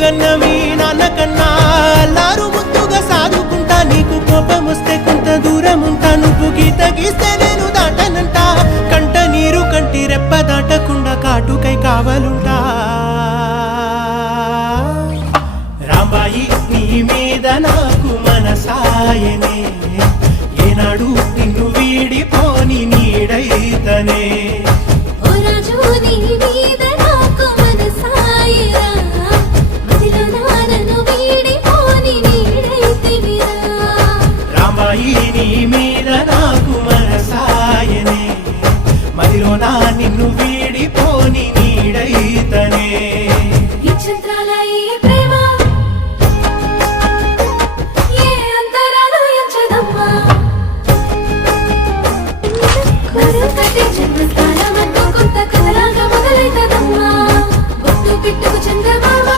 గన్న మీ నాన్నకన్నా అల్లారు ముద్దుగా సాదుకుంటా నీకు కోపం వస్తే కొంత దూరం ఉంటా నువ్వు గీత గీస్తే నేను దాటనంటా కంట నీరు కంటి రెప్ప దాటకుండా కాటుకై కావలుంటా రాంబాయి నీ మీద నాకు మనసాయనే